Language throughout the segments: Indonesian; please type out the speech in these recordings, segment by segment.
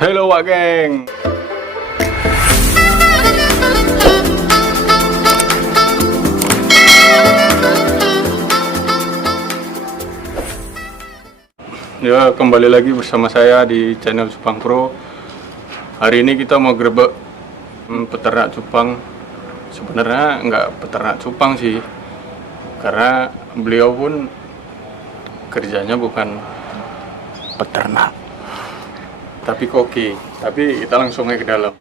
Halo Wak Geng. Ya, kembali lagi bersama saya di channel Cupang Pro. Hari ini kita mau grebek peternak cupang. Sebenarnya nggak peternak cupang sih, karena beliau pun kerjanya bukan peternak, tapi koki. Tapi kita langsung aja ke dalam.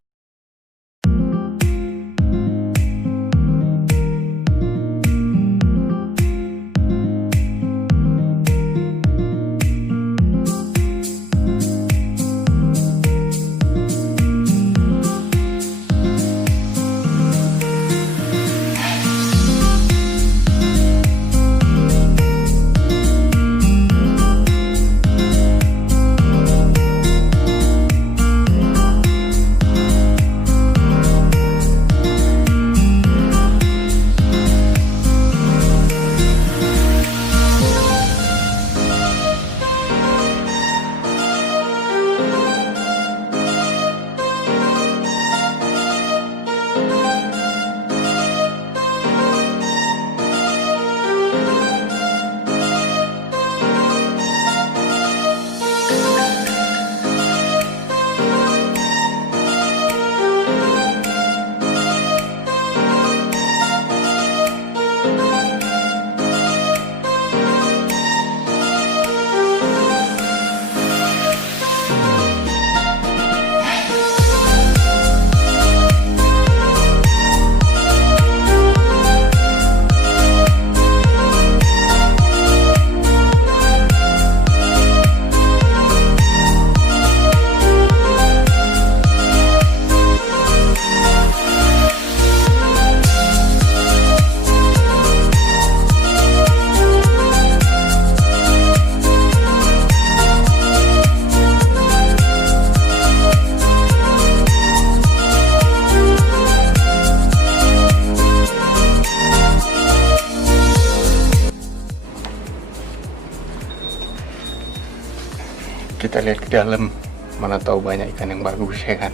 Kita lihat ke dalam, mana tahu banyak ikan yang bagus ya kan.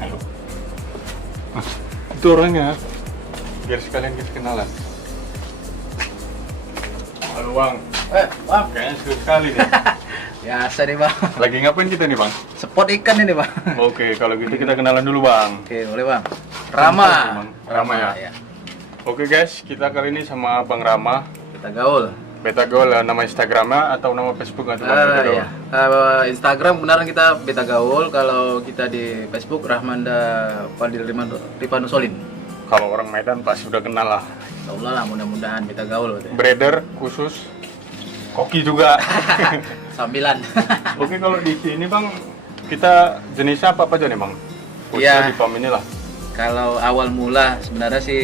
Ayo. Itu orangnya, biar sekalian kita kenalan. Halo Bang. Bang. Kayaknya seru sekali nih. Biasa nih Bang. Lagi ngapain kita nih Bang? Spot ikan ini Bang. Oke, kalau gitu kita kenalan dulu Bang. Oke, boleh Bang. Rama. Rama ya. Oke guys, kita kali ini sama Bang Rama. Kita gaul. Beta Gaul, nama Instagramnya atau nama Facebook atau Beta Gaul? Iya. Instagram beneran kita Beta Gaul, kalau kita di Facebook Rahmanda Fadil Ripanusolin. Kalau orang Medan pasti udah kenal lah. Insyaallah lah, mudah-mudahan Beta Gaul. Breeder khusus, koki juga. Sambilan. Oke, kalau di sini Bang, kita jenisnya apa aja nih Bang? Khususnya Iya. di farm inilah. Kalau awal mula sebenarnya sih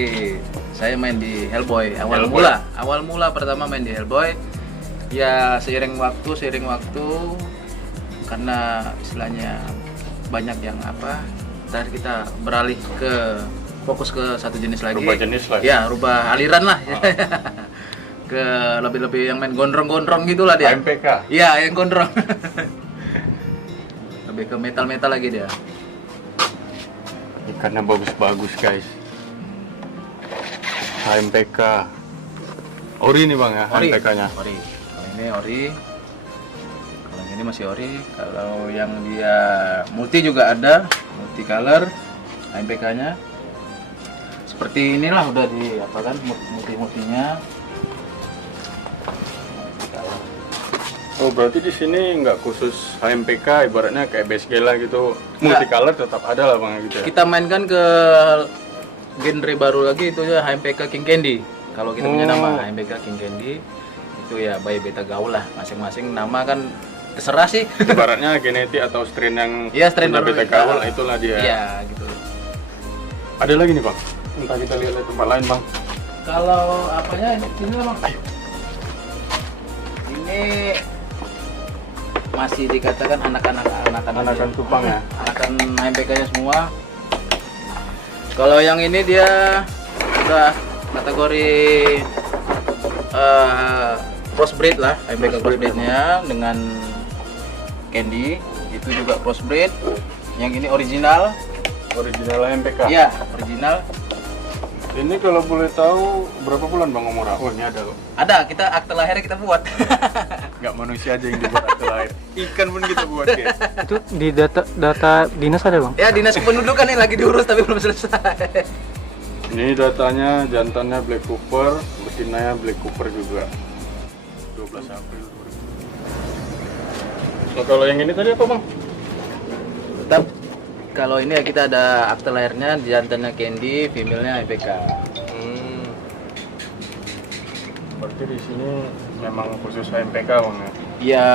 saya main di Hellboy. Awal mula pertama main di Hellboy. Ya seiring waktu karena istilahnya banyak yang apa, ntar kita beralih ke fokus ke satu jenis lagi. Rubah jenis lah. Ya, rubah aliran lah. Ke lebih-lebih yang main gondrong-gondrong gitulah dia. HMPK. Iya, yang gondrong. Lebih ke metal-metal lagi dia. Ikannya bagus-bagus guys. HMPK. Ori nih Bang ya, HMPK-nya. Ori. Kalau ini ori. Kalau yang ini masih ori. Kalau yang dia multi juga ada, multi color HMPK-nya. Seperti inilah udah di apa kan multi-multinya. Oh, berarti di sini nggak khusus HMPK, ibaratnya kayak BSG lah gitu. Multicolor tetap ada lah Bang gitu ya. Kita mainkan ke genre baru lagi, itu ya HMPK King Candy. Kalau kita punya nama HMPK King Candy, itu ya by Beta Gaul lah. Masing-masing nama kan terserah sih. Ibaratnya genetik atau strain yang Iya, strain punya baru. Beta Gaul, itulah dia. Iya, gitu. Ada lagi nih Bang. Entah kita lihat di tempat lain Bang. Kalau apanya ini lah Bang. Ini masih dikatakan Anakan cupang ya. Anakan HMPK-nya semua. Kalau yang ini dia udah kategori crossbreed lah, HMPK crossbreednya dengan Candy itu juga crossbreed. Yang ini original. Original MPK. Iya, original. Ini kalau boleh tahu berapa bulan Bang umur? Oh, ini ada loh. Ada, kita akte lahirnya kita buat. Nggak manusia aja yang dibuat akte lahir. Ikan pun kita buat, guys. Itu di data dinas ada bang? Ya, dinas kependudukan ini lagi diurus tapi belum selesai. Ini datanya jantannya Black Cooper, betinanya Black Cooper juga. 12 April 2000. So, kalau yang ini tadi apa Bang? Tetap kalau ini ya kita ada akte lahirnya, jantannya Candy, female-nya MPK. Berarti di sini memang khusus MPK Bang ya? Ya,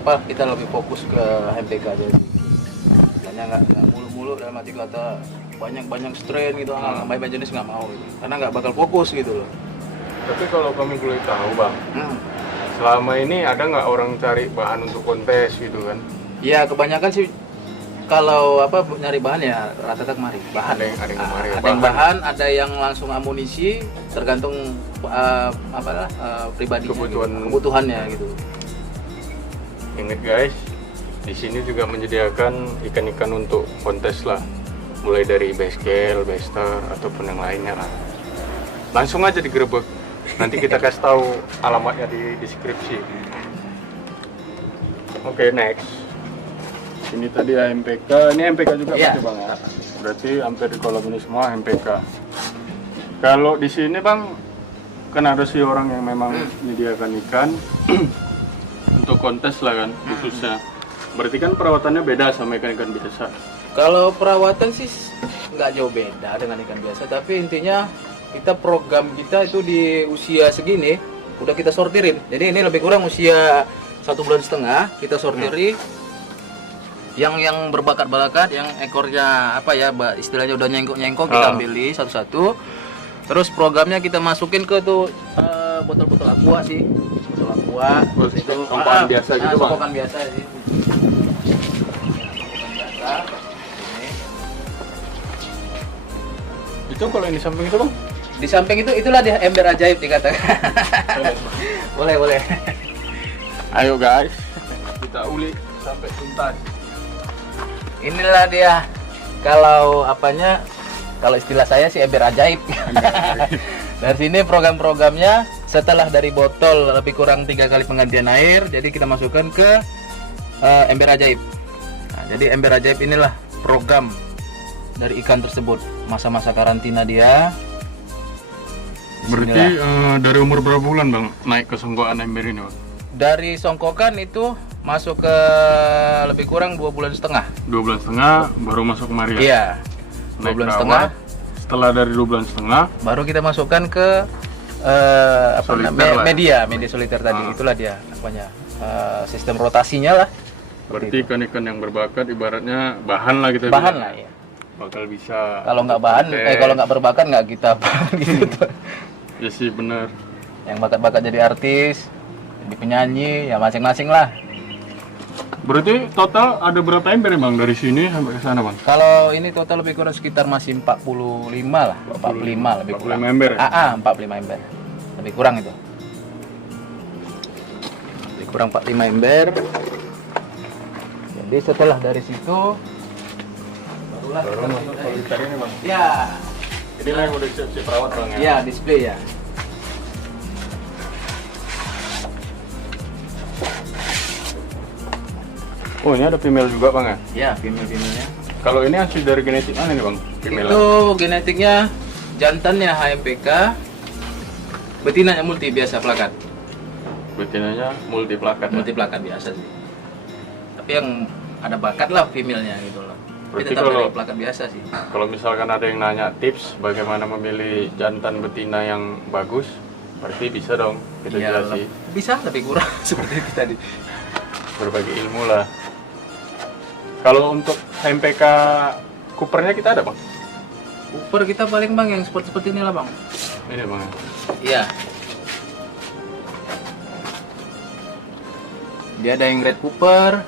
apa kita lebih fokus ke MPK aja sih. Karena nggak mulu-mulu dalam arti kata banyak strain gitu, banyak jenis nggak mau gitu. Karena nggak bakal fokus gitu loh. Tapi kalau kami boleh tahu Bang, selama ini ada nggak orang cari bahan untuk kontes gitu kan? Ya kebanyakan sih kalau apa nyari bahan ya rata-rata kemari bahan. Ada yang kemari Ada yang bahan, ada yang langsung amunisi, tergantung pribadi kebutuhannya gitu. Ingat guys, di sini juga menyediakan ikan-ikan untuk kontes lah, mulai dari basecamp, baster ataupun yang lainnya lah. Langsung aja digerebek. Nanti kita kasih tahu alamatnya di deskripsi. Oke, next. Ini tadi MPK, ini MPK juga Iya. berarti Bang ya. Berarti hampir di kolam ini semua MPK. Kalau di sini Bang, kan ada sih orang yang memang menyediakan ikan untuk kontes lah kan khususnya. Berarti kan perawatannya beda sama ikan-ikan biasa. Kalau perawatan sih nggak jauh beda dengan ikan biasa, tapi intinya kita program kita itu di usia segini udah kita sortirin. Jadi ini lebih kurang usia 1,5 bulan kita sortiri. Yang berbakat-bakat, yang ekornya apa ya, istilahnya udah nyengkok-nyengkok kita ambil satu-satu. Terus programnya kita masukin ke tuh botol-botol aqua sih, botol aqua. Terus itu songkokan biasa gitu Bang. Songkokan biasa sih. Songkokan biasa. Ini. Itu kalau yang di samping itu Bang? Di samping itu itulah dia ember ajaib dikatakan. boleh. Ayo guys, kita ulik sampai tuntas. Inilah dia, kalau apanya, kalau istilah saya sih ember ajaib. Dari sini program-programnya setelah dari botol lebih kurang 3 kali penggantian air, jadi kita masukkan ke ember ajaib. Nah, jadi ember ajaib inilah program dari ikan tersebut, masa-masa karantina dia. Berarti dari umur berapa bulan Bang naik ke songkokan ember ini Bang? Dari songkokan itu masuk ke lebih kurang 2,5 bulan. 2,5 bulan baru masuk kemari ya? Iya. 2,5 Naik bulan. rawa. Setelah dari 2,5 bulan Baru kita masukkan ke Soliter lah ya? media soliter tadi. Itulah dia apanya, sistem rotasinya lah. berarti ikan-ikan yang berbakat ibaratnya bahan lah kita Bahan bilang. lah ya. Bakal bisa. Kalau nggak bahan, kontes. kalau nggak berbakat nggak kita gitu. Ya sih bener. Yang bakat-bakat jadi artis, jadi penyanyi, ya masing-masing lah. Berarti total ada berapa ember ya, Bang dari sini sampai ke sana Bang? Kalau ini total lebih kurang sekitar masih 45 lah, 45 lebih 45 kurang. ember ya? 45 ember. Lebih kurang itu. Lebih kurang 45 ember. Jadi setelah dari situ barulah Baru kita masuk soliter ini Bang. Ya, Inilah yang udah siap-siap perawat Bang ya? ya display ya. Oh ini ada female juga Bang ya? Ya, female-femalenya. Kalau ini hasil dari genetik mana nih Bang? Female. Itu genetiknya jantannya HMPK, betinanya multi biasa plakat. Betinanya multi plakat. Multi plakat biasa sih. Tapi yang ada bakat lah female-nya gitu loh. Tapi Berarti tetap kalau- dari plakat biasa sih. Kalau misalkan ada yang nanya tips bagaimana memilih jantan betina yang bagus, berarti bisa dong kita Ya, jelasin. bisa lebih kurang seperti itu tadi. Berbagi ilmu lah. Kalau untuk MPK Coopernya kita ada Bang? Cooper kita paling bang yang seperti ini lah bang. Ini Bang. Iya. Dia ada yang Red Cooper.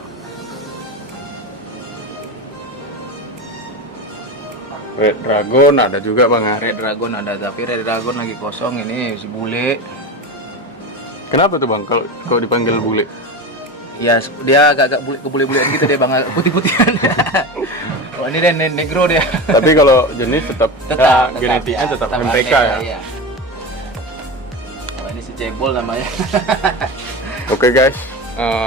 Red Dragon ada juga Bang ya? Red Dragon ada, tapi Red Dragon lagi kosong, ini si bule. Kenapa tuh Bang kalau dipanggil bule? Ya dia agak kebule-bulean gitu dia bang, putih-putihan. Oh ini dia negro dia. Tapi kalau jenis tetap genetiknya ya, tetap MPK ya. Iya. Oh ini si cebol namanya. Oke guys,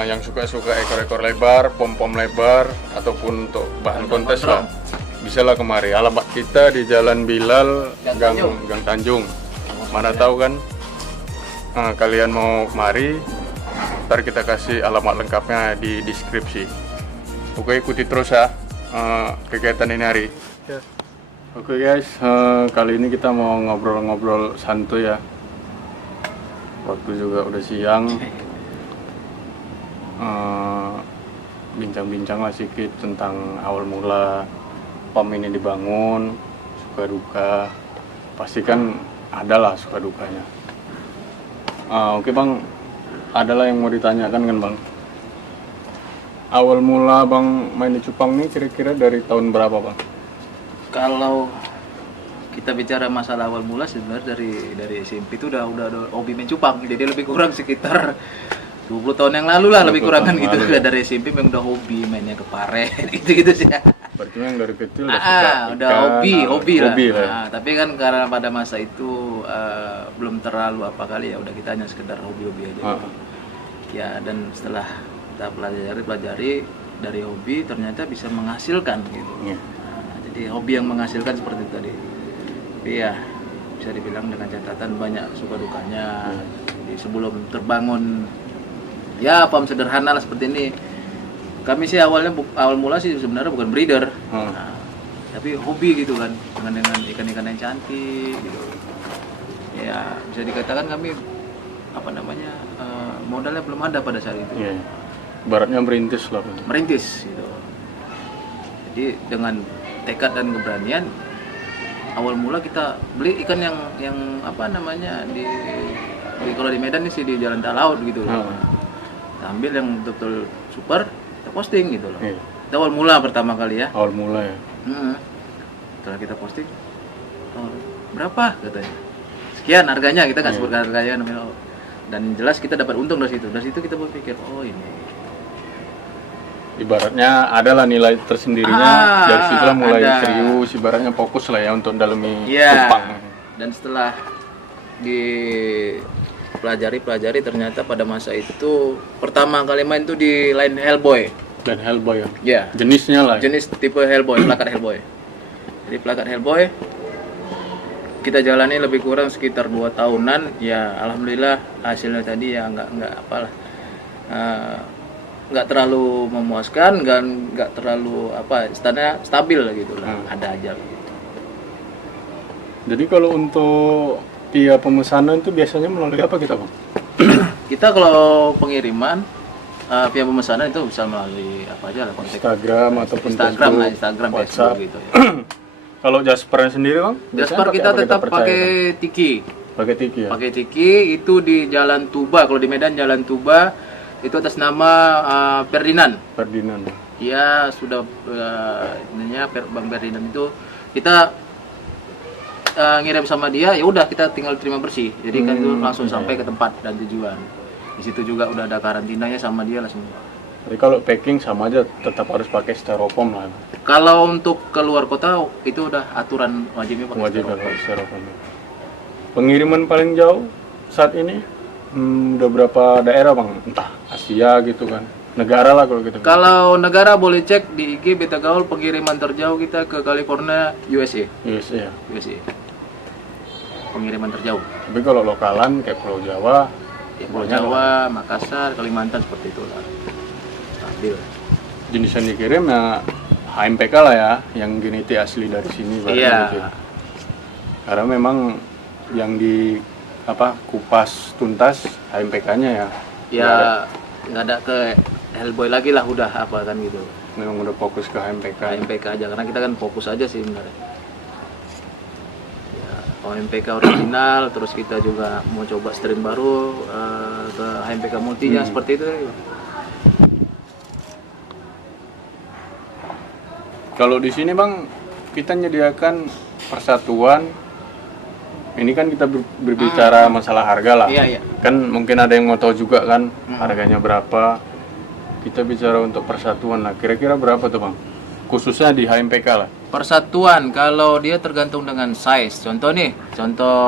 yang suka-suka ekor-ekor lebar, pom-pom lebar, ataupun untuk bahan kontes lah, bisa lah kemari. Alamat kita di Jalan Bilal, Gang Tanjung. Mana tahu kan, kalian mau kemari, ntar kita kasih alamat lengkapnya di deskripsi. Oke, ikuti terus ya kegiatan ini hari. Ya. Oke guys, kali ini kita mau ngobrol-ngobrol santuy ya. Waktu juga udah siang. Bincang-bincang lah sedikit tentang awal mula PAM ini dibangun, suka duka. Pasti kan ada lah suka dukanya. Oke bang, adalah yang mau ditanyakan kan bang. Awal mula bang main di cupang nih kira-kira dari tahun berapa bang? Kalau kita bicara masalah awal mula sebenarnya dari SMP itu udah hobi main cupang. Jadi lebih kurang sekitar 20 tahun yang lalu lah, lebih kurang kan gitu. Ya. Dari SMP memang udah hobi mainnya ke pare gitu sih. Berarti yang dari kecil udah suka Udah ikan, hobi lah. lah. Tapi kan karena pada masa itu belum terlalu apa kali ya, udah kita hanya sekedar hobi-hobi aja. Ya dan setelah kita pelajari dari hobi ternyata bisa menghasilkan gitu. Jadi hobi yang menghasilkan seperti itu tadi. Tapi ya bisa dibilang dengan catatan banyak suka dukanya. Jadi sebelum terbangun ya PAM sederhana lah seperti ini. Kami sih awal mula sih sebenarnya bukan breeder. Tapi hobi gitu kan dengan ikan-ikan yang cantik gitu. Ya bisa dikatakan kami modalnya belum ada pada saat itu. Baratnya merintis lah. Merintis gitu. Jadi dengan tekad dan keberanian awal mula kita beli ikan yang di kalau di Medan sih di Jalan Talaut gitu loh. Kita ambil yang betul-betul super, kita posting gitu loh. Itu awal mula pertama kali ya. Awal mula ya. Setelah kita posting, berapa katanya? Sekian harganya, kita nggak sebut harganya nominal. Dan jelas kita dapat untung dari situ. Dari situ kita berpikir, oh ini. Ibaratnya adalah nilai tersendirinya, dari situlah mulai serius, ibaratnya fokus lah ya untuk dalami cupang. Dan setelah dipelajari ternyata pada masa itu pertama kali main tuh di line Hellboy. Dan Hellboy ya? Ya. Jenisnya lah ya? Jenis tipe Hellboy, plakat Hellboy. Jadi plakat Hellboy kita jalani lebih kurang sekitar 2 tahunan. Ya alhamdulillah hasilnya tadi ya nggak terlalu memuaskan, nggak terlalu istilahnya stabil gitu lah, ada aja gitu. Jadi kalau untuk pemesanan itu biasanya melalui apa kita bang? Kita kalau pengiriman via pemesanan itu bisa melalui apa aja lah, kontak Instagram ataupun Instagram, Facebook, Facebook gitu ya. Kalau Jaspernya sendiri bang? Jasper kita tetap pakai tiki. Pakai tiki ya? Pakai tiki itu di Jalan Tuba. Kalau di Medan Jalan Tuba itu atas nama Ferdinand. Ferdinand. Dia sudah Bang Ferdinand itu kita ngirim sama dia, ya udah kita tinggal terima bersih. Jadi kan itu langsung sampai ke tempat dan tujuan. Di situ juga udah ada karantinanya sama dia lah semua. Jadi kalau packing sama aja tetap harus pakai styrofoam lah. Kalau untuk keluar kota itu udah aturan wajibnya pakai styrofoam. Pengiriman paling jauh saat ini udah berapa daerah bang? Entah Asia gitu kan, negara lah kalau gitu. Kalau negara boleh cek di IG Beta Gaul, pengiriman terjauh kita ke California, USA. USA ya. USA. Pengiriman terjauh. Tapi kalau lokalan kayak Pulau Jawa, Pulau Jawa, Makassar, Kalimantan seperti itulah. Stabil. Jenis yang dikirim ya HMPK lah ya, yang genetik asli dari sini. Iya. Gitu. Karena memang yang di kupas tuntas HMPK-nya ya. Ya nggak ada ke Hellboy lagi lah, udah kan gitu. Memang udah fokus ke HMPK aja, karena kita kan fokus aja sih sebenarnya. Ya, HMPK original, terus kita juga mau coba strain baru ke HMPK multinya seperti itu. Kalau di sini bang, kita menyediakan persatuan. Ini kan kita berbicara masalah harga lah. Iya. Kan mungkin ada yang mau tahu juga kan harganya berapa. kita bicara untuk persatuan lah, kira-kira berapa tuh bang? Khususnya di HMPK lah. Persatuan kalau dia tergantung dengan size. Contoh nih, contoh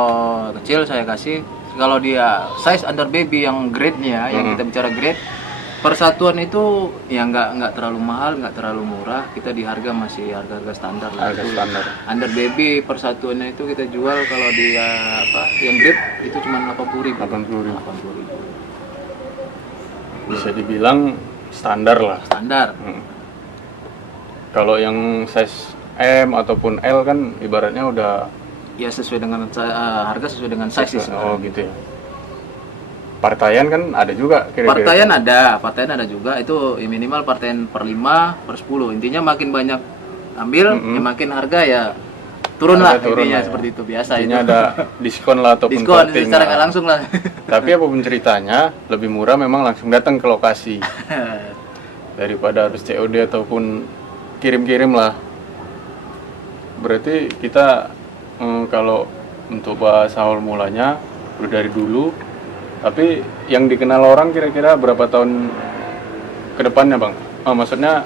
kecil saya kasih. Kalau dia size under baby yang grade-nya, yang kita bicara grade, persatuan itu ya nggak terlalu mahal, nggak terlalu murah. Kita di harga masih harga standar lah. Harga Itu standar. Under baby persatuannya itu kita jual kalau dia yang grade itu cuma 80.000. 80.000. Bisa dibilang standar lah. Standar. Kalau yang size M ataupun L kan ibaratnya udah Ya sesuai dengan harga sesuai dengan size sih oh sebenarnya. gitu ya. Partaian kan ada juga kira-kira. Partaian ada juga, itu minimal partaian per 5, per 10. Intinya makin banyak ambil, ya makin harga ya turun lah, Harga turun intinya lah ya. seperti itu biasa. Intinya itu. ada diskon lah ataupun Diskon voting secara lah. nggak langsung lah. Tapi apapun ceritanya lebih murah memang langsung datang ke lokasi daripada harus COD ataupun kirim-kirim lah. Berarti kita kalau untuk bahas awal mulanya udah dari dulu, tapi yang dikenal orang kira-kira berapa tahun ke depannya bang? Maksudnya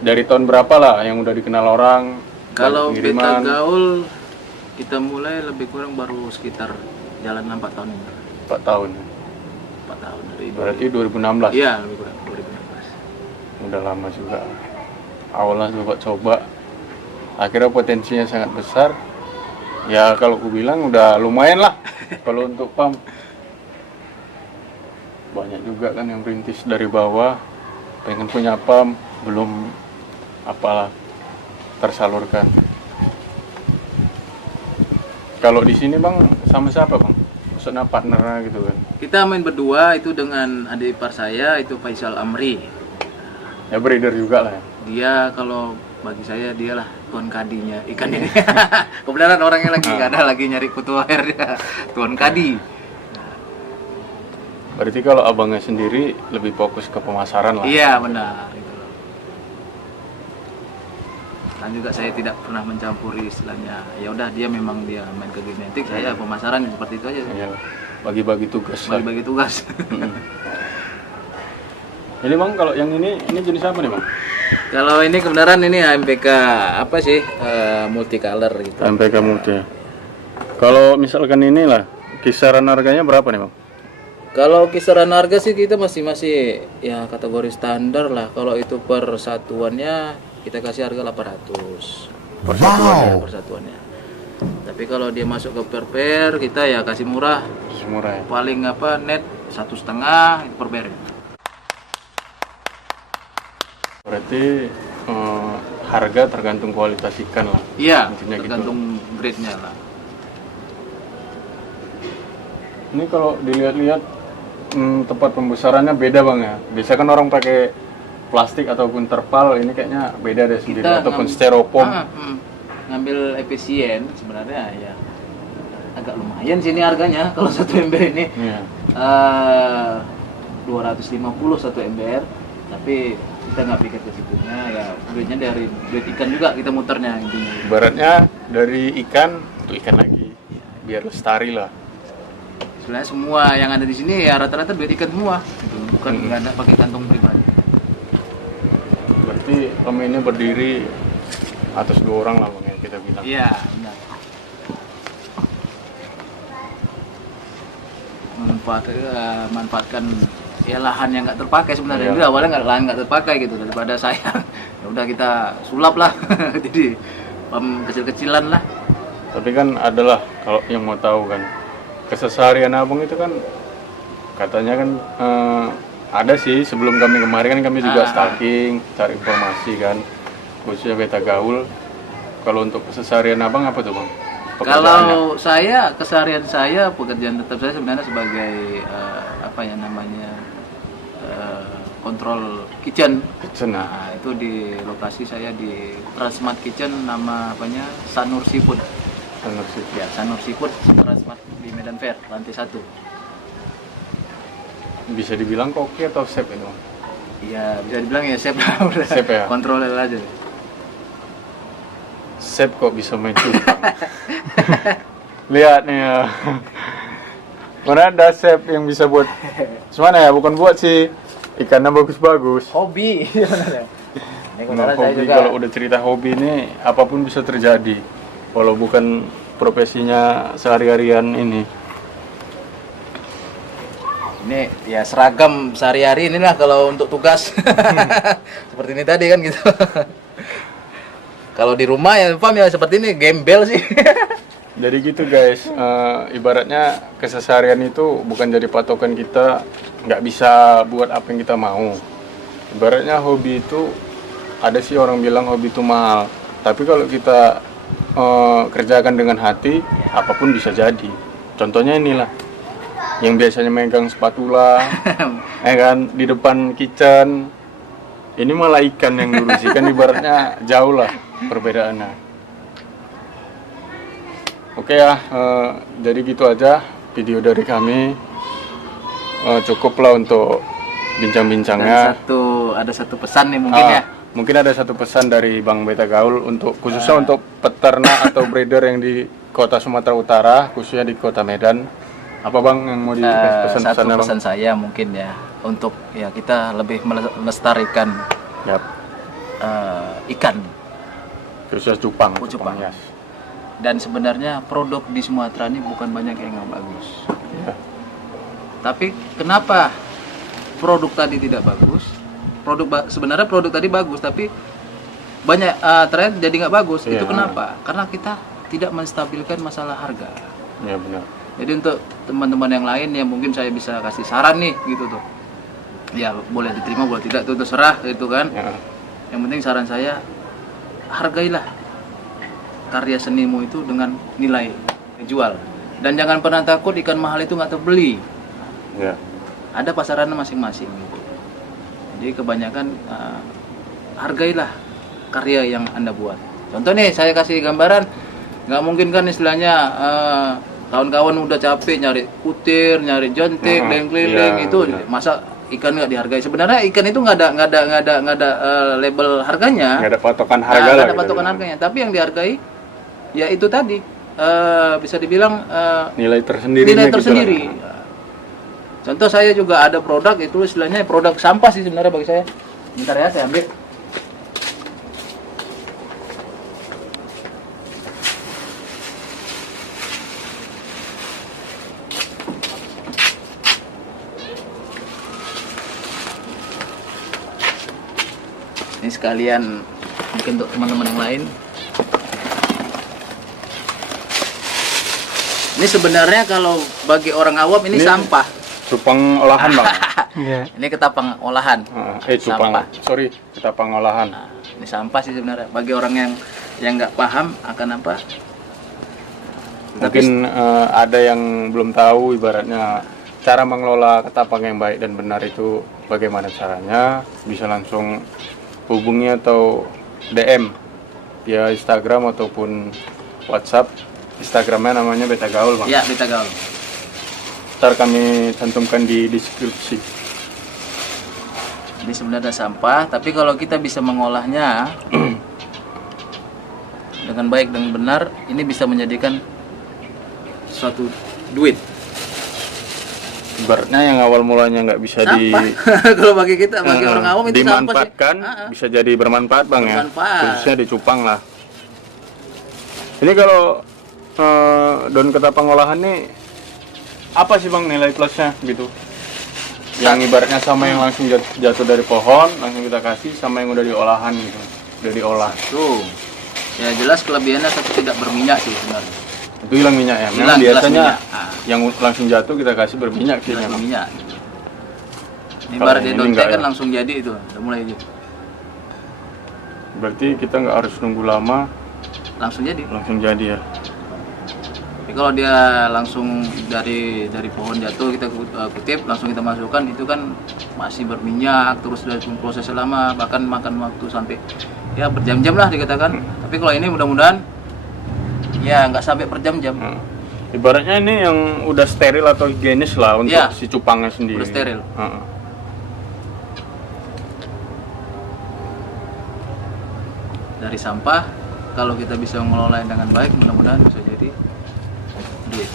dari tahun berapa lah yang udah dikenal orang? Kalau Beta pengiriman? Gaul kita mulai lebih kurang baru sekitar jalan 4 tahun ini. 4 tahun. 4 tahun dari Berarti 2016. Iya, lebih kurang 2016. Udah lama juga. Awalnya coba-coba, akhirnya potensinya sangat besar. Ya kalau aku bilang udah lumayan lah. Kalau untuk pump banyak juga kan yang rintis dari bawah, pengen punya pump, belum apalah tersalurkan. Kalau di sini bang sama siapa bang? Maksudnya partnernya gitu kan? Kita main berdua itu dengan adik ipar saya itu Faisal Amri. Ya breeder juga lah ya. Dia kalau bagi saya dialah tuan kadinya ikan ini. Kebenaran orangnya lagi nyari kutu air dia. Tuan kadi. Berarti kalau abangnya sendiri lebih fokus ke pemasaran lah. Iya benar. Gitu loh. Dan juga saya tidak pernah mencampuri istilahnya. Ya udah dia memang dia main ke genetik, saya pemasaran seperti itu aja. Iya, bagi-bagi tugas lah. Bagi-bagi tugas. Jadi bang kalau yang ini jenis apa nih bang? Kalau ini kebenaran ini HMPK apa sih multicolor gitu. MPK multi. Kalau misalkan inilah kisaran harganya berapa nih bang? Kalau kisaran harga sih kita masih ya kategori standar lah. Kalau itu per satuannya kita kasih harga 800 per satuannya. Tapi kalau dia masuk ke per kita ya kasih murah. Murah ya. Paling net 1,5 per pair. Berarti harga tergantung kualitas ikan lah. Iya, Intinya gitu. tergantung grade-nya lah. Ini kalau dilihat-lihat tempat pembesarannya beda bang ya. Biasa kan orang pakai plastik ataupun terpal, ini kayaknya beda deh sendiri. Ataupun styrofoam. Ngambil efisien sebenarnya ya agak lumayan sih ini harganya kalau satu ember ini. Iya. 250 satu ember, tapi kita nggak pikir ke situnya ya, duitnya dari duit ikan juga kita muternya intinya. Ibaratnya dari ikan untuk ikan lagi, biar lestari lah. Sebenarnya semua yang ada di sini ya rata-rata duit ikan semua, bukan nggak ada pakai kantong pribadi. Berarti kami ini berdiri atas 2 orang lah bang yang kita bilang. Iya benar. Manfaatkan ya lahan yang nggak terpakai sebenarnya. Iya. Itu awalnya lahan nggak terpakai gitu, daripada sayang ya udah kita sulap lah. Jadi kecil-kecilan lah. Tapi kan adalah kalau yang mau tahu kan keseharian abang itu kan katanya kan ada sih sebelum kami kemarin kan kami juga stalking cari informasi kan khususnya Beta Gaul. Kalau untuk keseharian abang apa tuh bang? Pekerjaannya? Kalau saya keseharian saya pekerjaan tetap saya sebenarnya sebagai apa ya namanya kontrol kitchen. Kitchen, Nah itu di lokasi saya di Transmart Kitchen, nama apanya Sanur Seafood. Sanur sih. Ya, Sanur Seafood Transmart di Medan Fair, lantai 1. Bisa dibilang koki atau chef itu? Iya, bisa dibilang ya chef lah udah. Chef ya? Kontroler aja. Chef kok bisa main cupang? Lihat nih ya. Mana ada chef yang bisa buat, gimana ya, bukan buat sih, ikannya bagus-bagus. Hobi. Ini Nah, kebetulan saya hobi, juga kalau udah cerita hobi ini apapun bisa terjadi, walau bukan profesinya sehari-harian ini. ini ya seragam sehari-hari inilah kalau untuk tugas. Seperti ini tadi kan gitu. Kalau di rumah ya paham ya seperti ini gembel sih. Jadi gitu guys, ibaratnya keseharian itu bukan jadi patokan kita nggak bisa buat apa yang kita mau. Ibaratnya hobi itu, ada sih orang bilang hobi itu mahal, tapi kalau kita kerjakan dengan hati, apapun bisa jadi. Contohnya inilah, yang biasanya megang spatula, kan di depan kitchen, ini malah ikan yang ngurusi, kan ibaratnya jauh lah perbedaannya. Oke ya, jadi gitu aja video dari kami. Cukuplah untuk bincang-bincangnya. Ada satu pesan nih mungkin ya. Mungkin ada satu pesan dari Bang Beta Gaul untuk khususnya untuk peternak atau breeder yang di kota Sumatera Utara, khususnya di kota Medan. Apa Bang yang mau dikasih pesan-pesan? Satu pesan saya mungkin ya, untuk ya kita lebih melestarikan Yap. ikan. Khususnya cupang. Cupang. Hias. Dan sebenarnya produk di Sumatera ini bukan banyak yang nggak bagus. Ya. Tapi kenapa produk tadi tidak bagus? Sebenarnya produk tadi bagus, tapi banyak ternyata jadi nggak bagus. Iya. Itu kenapa? Karena kita tidak menstabilkan masalah harga. Ya benar. Jadi untuk teman-teman yang lain yang mungkin saya bisa kasih saran nih gitu tuh. Ya boleh diterima, boleh tidak, itu terserah gitu kan. Ya. Yang penting saran saya, hargailah karya senimu itu dengan nilai jual. Dan jangan pernah takut ikan mahal itu nggak terbeli. Ya. Ada pasarannya masing-masing gitu. Jadi kebanyakan hargailah karya yang Anda buat. Contoh nih, saya kasih gambaran, nggak mungkin kan istilahnya kawan-kawan udah capek nyari kutir, nyari jontik, keliling iya, itu benar. masa ikan nggak dihargai. Sebenarnya ikan itu nggak ada label harganya, Nggak ada patokan harga nggak lah. ada gitu patokan ya. harganya. Tapi yang dihargai ya itu tadi bisa dibilang Nilai tersendiri. nilai tersendiri. Contoh saya juga ada produk itu istilahnya produk sampah sih sebenarnya bagi saya. Bentar ya, saya ambil. Ini sekalian mungkin untuk teman-teman yang lain. Ini sebenarnya kalau bagi orang awam ini sampah. Cupang olahan Bang. Iya. Ini ketapang olahan. Cupang. Sampah. Sorry, ketapang olahan. Nah, ini sampah sih sebenarnya. Bagi orang yang nggak paham akan apa? Mungkin ada yang belum tahu ibaratnya cara mengelola ketapang yang baik dan benar itu bagaimana caranya, bisa langsung hubungi atau DM via Instagram ataupun WhatsApp. Instagramnya namanya Beta Gaul Bang. Ya, Beta Gaul. Ntar kami cantumkan di deskripsi. Ini sebenarnya sampah, tapi kalau kita bisa mengolahnya dengan baik dan benar, ini bisa menjadikan suatu duit. Ibaratnya yang awal mulanya nggak bisa Sampah. Kalau bagi kita, bagi orang awam itu sampah sih. dimanfaatkan, bisa jadi bermanfaat Bang Bermanfaat. ya. Khususnya di cupang lah. Ini kalau daun ketapang olahan nih apa sih Bang nilai plusnya gitu? Yang ibaratnya sama yang langsung jatuh dari pohon, langsung kita kasih, sama yang udah diolahan gitu, udah diolah. Tuh. Ya jelas kelebihannya satu tidak berminyak sih sebenarnya. Itu hilang minyak ya. Memang Hilang, jelas biasanya minyak. yang langsung jatuh kita kasih berminyak sih Jelas memang. berminyak. Ini Kalau baru ini di dontek enggak kan ya. langsung jadi itu, udah mulai aja. Berarti kita nggak harus nunggu lama, Langsung jadi. langsung jadi ya. Tapi kalau dia langsung dari pohon jatuh kita kutip langsung kita masukkan itu kan masih berminyak terus dari proses lama bahkan makan waktu sampai ya berjam-jam lah dikatakan. Tapi kalau ini mudah-mudahan ya nggak sampai berjam-jam. Ibaratnya ini yang udah steril atau higienis lah untuk Ya, si cupangnya sendiri. udah steril. Dari sampah kalau kita bisa mengelola dengan baik mudah-mudahan bisa jadi duit.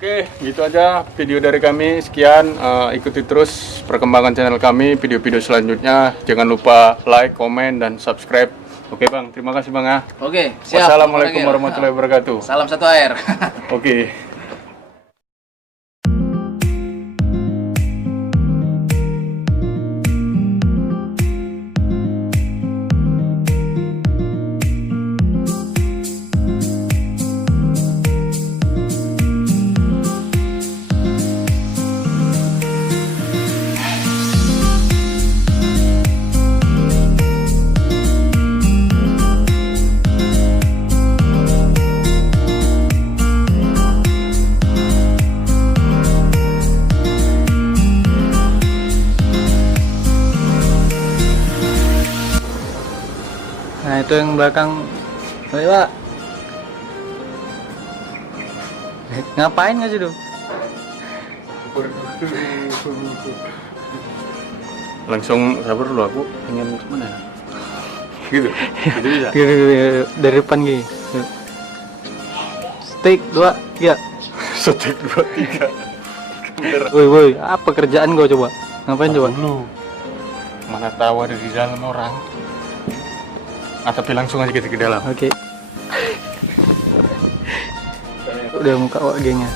Oke, gitu aja video dari kami. Sekian, ikuti terus perkembangan channel kami, video-video selanjutnya. Jangan lupa like, komen, dan subscribe. Oke Bang, terima kasih Bang ya. Oke, siap. Wassalamualaikum warahmatullahi wabarakatuh. Salam satu air. Oke. Nah itu yang belakang. Oi Pak. Ngapain nggak sih tuh? Langsung sabar dulu, aku pengen kemana ya? Gitu, gitu bisa. Dari depan gini. Steak 2, 3. Setik 2, 3. Woi, apa kerjaan gua coba? Ngapain coba? Dulu. Mana tahu ada di dalam orang. Tapi langsung aja kita ke dalam. Oke. Udah muka wak gengnya.